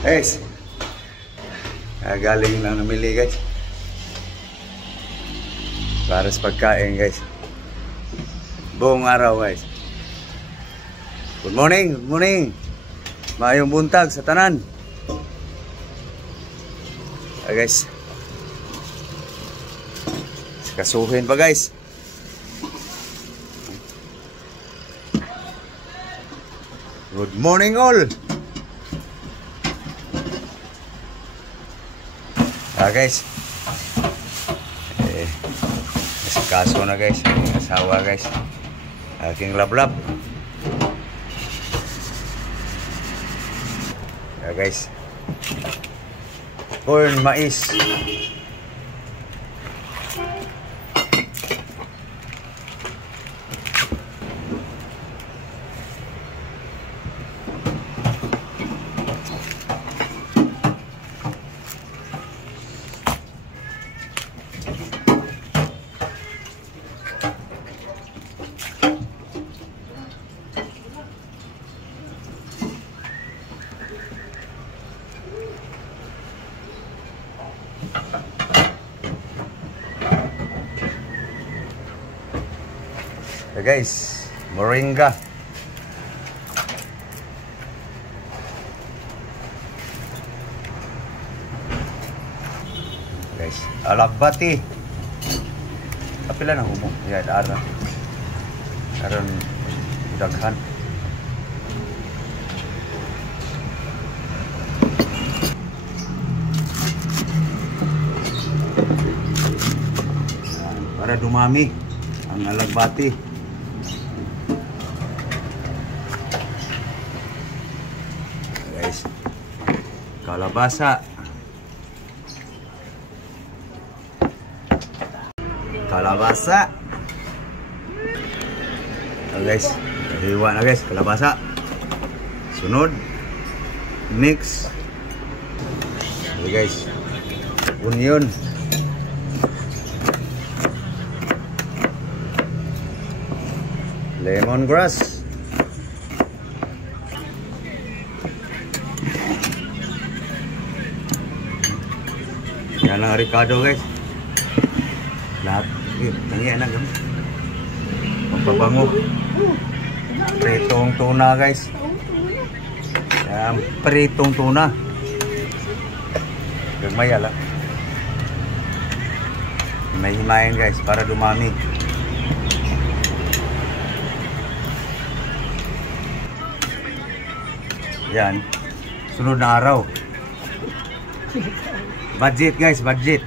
Guys, galing lang namili guys para sa pagkain guys. Buong araw guys. Good morning, good morning. Maayong buntag sa tanan. Guys, kasuhin pa guys. Good morning all. Guys, kaso na guys, aking asawa guys, aking lablab. Guys, corn, mais. Guys, moringa. Guys, alagbati. Kapila na humo. Yan, aron daghan. Para dumami ang alagbati. Guys, kalabasa. Kalabasa. Guys, hiwa na guys, kalabasa. Sunod, mix. Guys, onion. Lemongrass. Yan ang Ricardo guys. Lahat. Nangyay na gam. Pampabango. Pritong tuna guys. Yan, pritong tuna. Gagmay ala. May himayin guys para dumami. Yan. Sunod na araw. Budget guys, budget.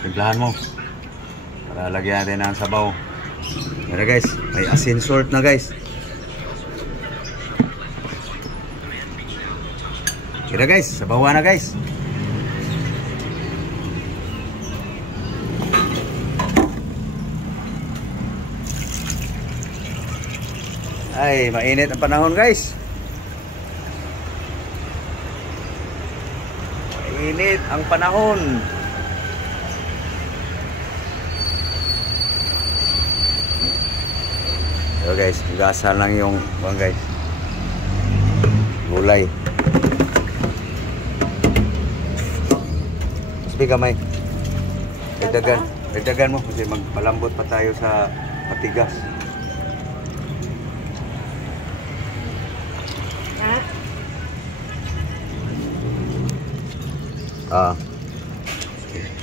Timplahan mo. Para lagyan natin ang sabaw. Yan guys, may asin salt na guys. Kira guys, sabawan na guys. Ay, mainit ang panahon guys. Mainit ang panahon. So guys, gasan lang yung guys. Gulay. Sabi kamay. Dagdagan mo kasi magpalambot pa tayo sa matigas.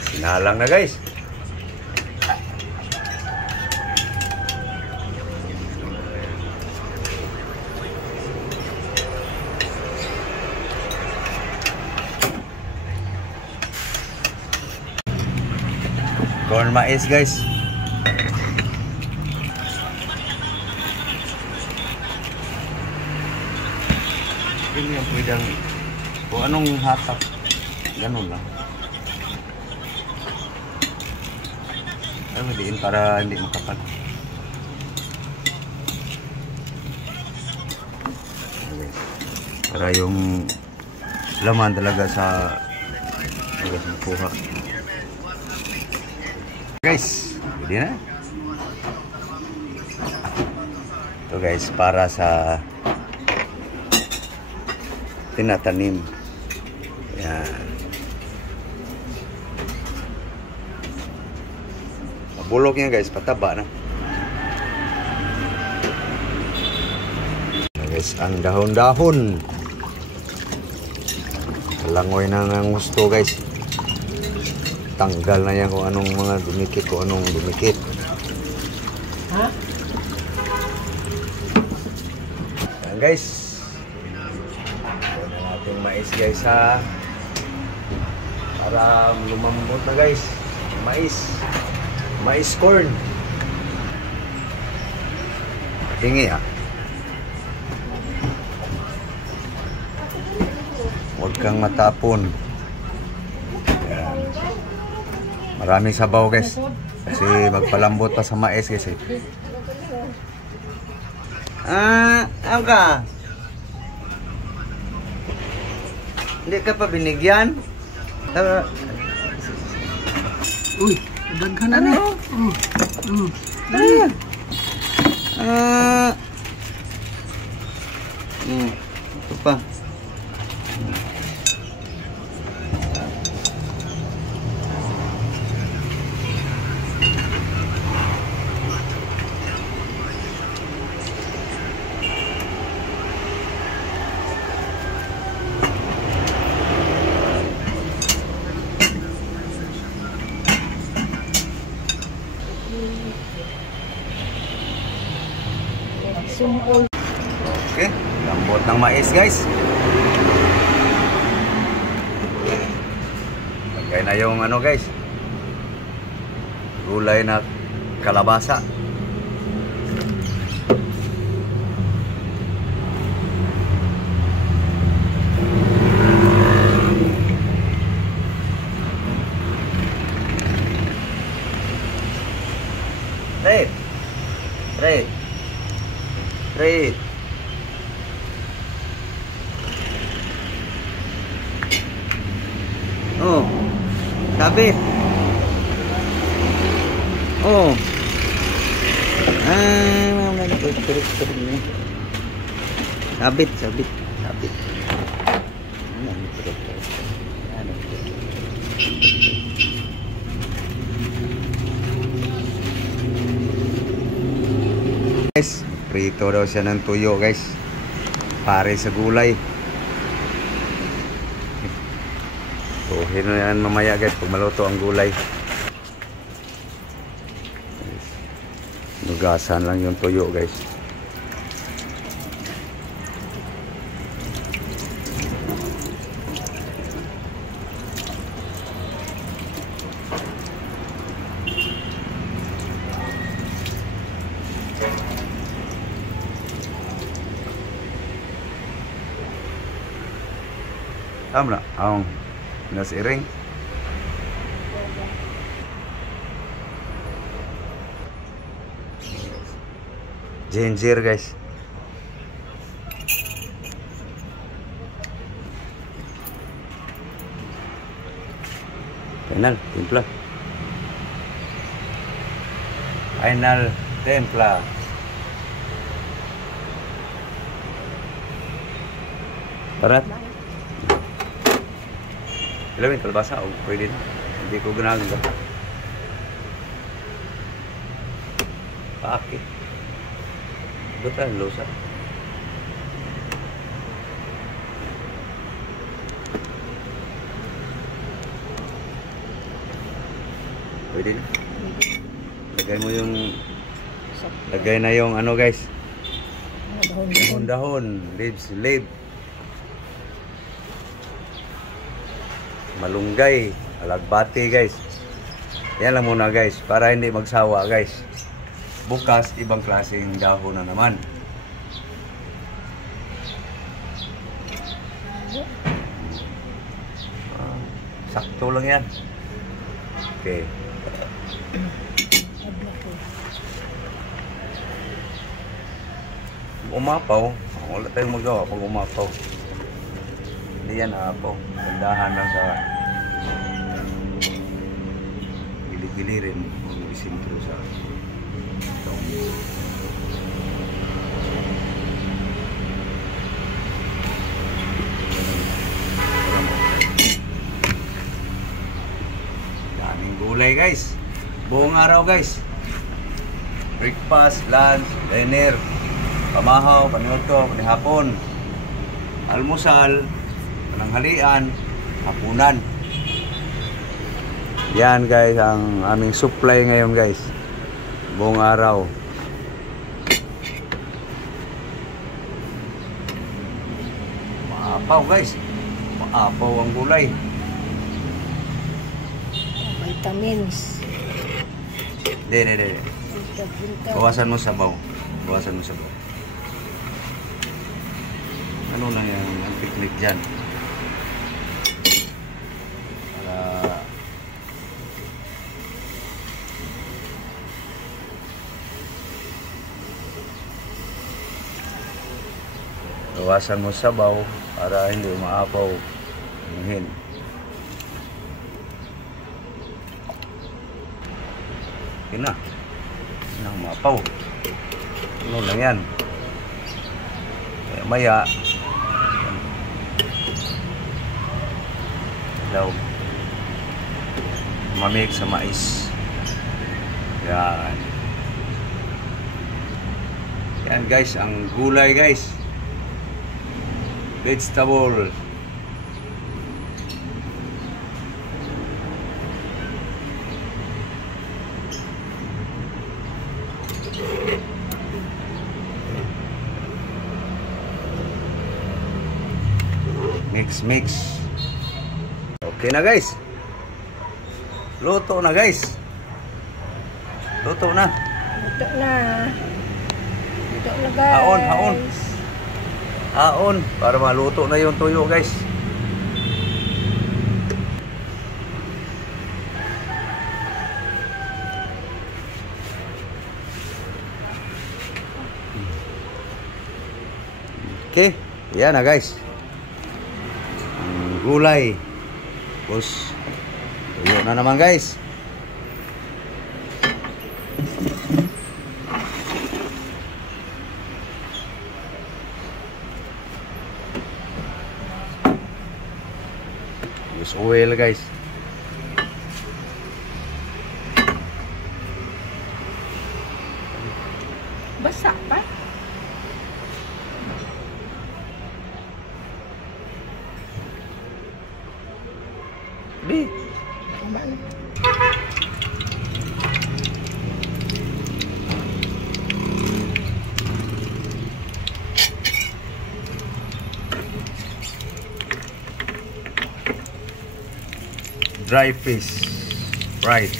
Sinalang na guys. Corn mais guys. Ini yang pwedeng kung anong hatak. Ganun lang. Ay, madiin para hindi makapal. Para yung laman talaga sa makuha. Guys, hindi na. Ito guys, para sa tinatanim. Yan. Mabulok yan guys, pataba na. Guys, ang dahon-dahon. Langoy na ng gusto guys. Tanggal na yan kung anong mga dumikit, kung anong dumikit. Ha? Yan guys. Ito na natin mais guys ha. Para lumambot na guys. Mais. Mais corn. Hingi ha. Huwag kang matapon. Yan. Maraming sabaw guys. Kasi magpalambot pa sa mais guys eh. Ano ka? Hindi ka pa binigyan? Uy, daghan na rin. Ito pa. Okay, lambot ng mais guys. Lagay na yung ano guys, gulay na kalabasa. Red, red. Great. Oh. Sabit. Oh. Sabit, sabit, sabit. Guys, prito daw siya ng tuyo guys. Pare sa gulay. Tuhin na yan mamaya guys pag maluto ang gulay. Nugasan lang yung tuyo guys. Tama na, ang nasa iring. Ginger guys. Final, timpla. Final, timpla. Parat. Ilawin kalbasa o pwede na. Hindi ko ginagawa. Paaki. Betul losa. Pwede na. Lagay mo yung lagay na yung ano guys. Dahon-dahon, leaves, leaf. Malunggay, alagbati guys. Yan lang muna guys para hindi magsawa guys. Bukas ibang klaseng dahon na naman. Sakto lang yan. Okay. Umapaw, wala tayong magawa pag umapaw. Hindi yan apaw. Gandahan lang sa gili-gili rin kung isintro sa gulay guys. Buong araw guys. Breakfast, lunch, dinner, pamahaw, paniudto, panihapon, almusal, pananghalian, hapunan. Yan guys ang aming supply ngayon guys. Buong araw. Maapaw guys. Maapaw ang gulay. Vitamins. Hindi. Bawasan mo sabaw. Bawasan mo sabaw. Ano lang yan ang picnic dyan? Para bawasan mo sabaw para hindi umaapaw yung hin. Okay na. Nang maapaw. Ano lang yan? Maya daw mamix sa mais. Yan. Yan guys, ang gulay guys. Vegetable. Mix. Okay na guys. Luto na guys. Luto na. Luto na. Luto na guys. Haon. Haon para maluto na yung tuyo guys. Okay, yan na guys. Ang gulay. Tapos tuyo na naman guys. Use oil guys. Basa pa. Di. Tama na. Dry fish. Right.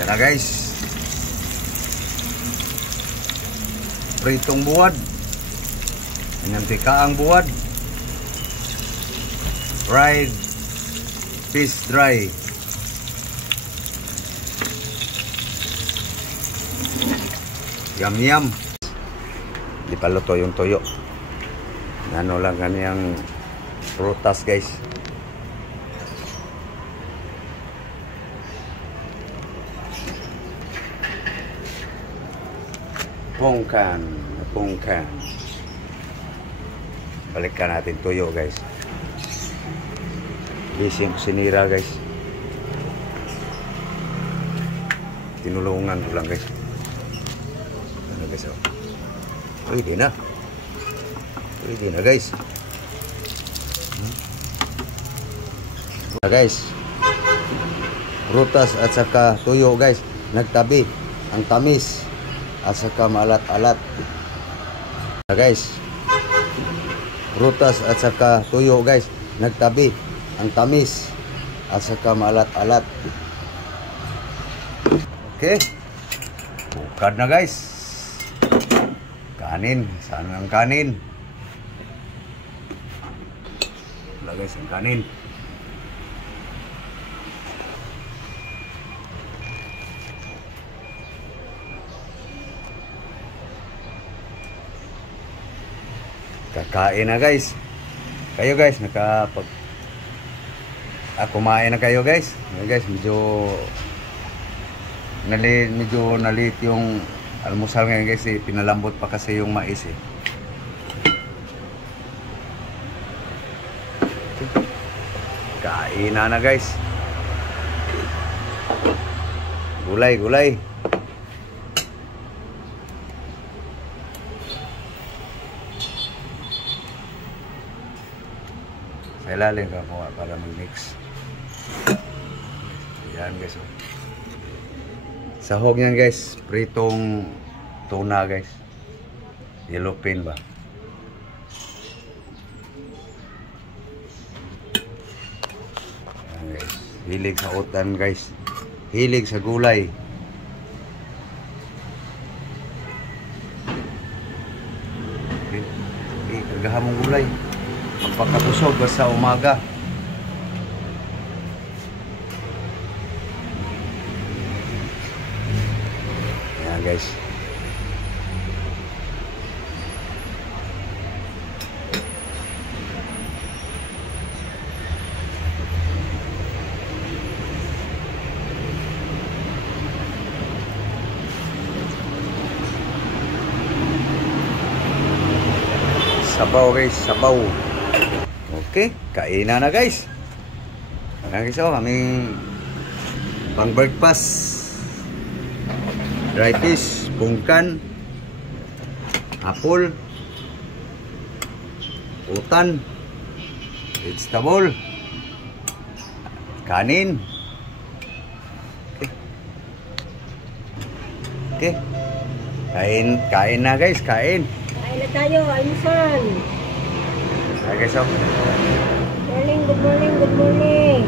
Yan na guys. Pritong buwad. Mantika ang buwad. Fried fish dry. Yum. Di pa luto yung toyo. Ano lang kaniyang prutas guys. Pungkan. Balikan natin tuyo guys. Bising sinira guys. Tinulungan ko lang guys. Ano guys oh. Pwede na guys. Guys. Prutas at saka tuyo guys. Nagtabi. Ang tamis. At saka maalat-alat. Guys. Prutas at saka tuyo guys. Nagtabi. Ang tamis. At saka maalat-alat. Okay. Bukad na guys. Kanin. Saan ang kanin? Wala guys ang kanin. Kakain na guys. Kayo guys, kumain na kayo guys. Guys, medyo nalit yung almusal ngayon guys. Pinalambot pa kasi yung mais eh. Kainan na guys. Gulay, gulay. Sa ilalim ka kuha para mag-mix. Yan guys. Sahog yan guys. Pritong tuna guys. Yellowfin ba? Yan guys. Hilig sa utan guys. Hilig sa gulay. Kagahamong gulay. Ang pagkabusog basta umaga. Yan guys. Sabaw guys, sabaw. Okay, kainan na guys. Ayan guys, kaming pang breakfast. Dry fish, bungkan, apple, utan, vegetable, kanin. Okay. Okay. Kain na guys, kain. Kain na tayo, almusal. Ayan guys, Morning, good morning, good morning.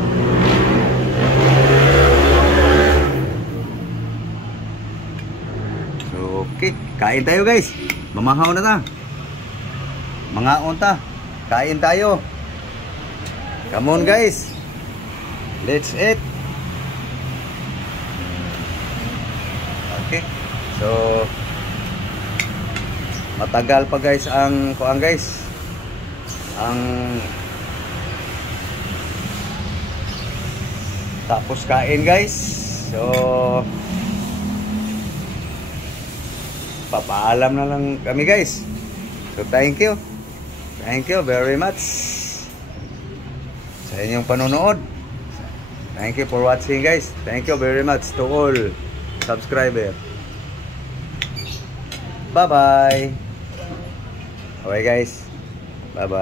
Okay, kain tayo guys. Mamahaw na ta. Mga unta. Kain tayo. Come on guys. Let's eat. Okay. So matagal pa guys ang kuan guys. Ang tapos kain guys. So papaalam na lang kami guys. So thank you. Thank you very much sa inyong panonood. Thank you for watching guys. Thank you very much to all subscriber. Bye bye. Okay guys. Bye bye.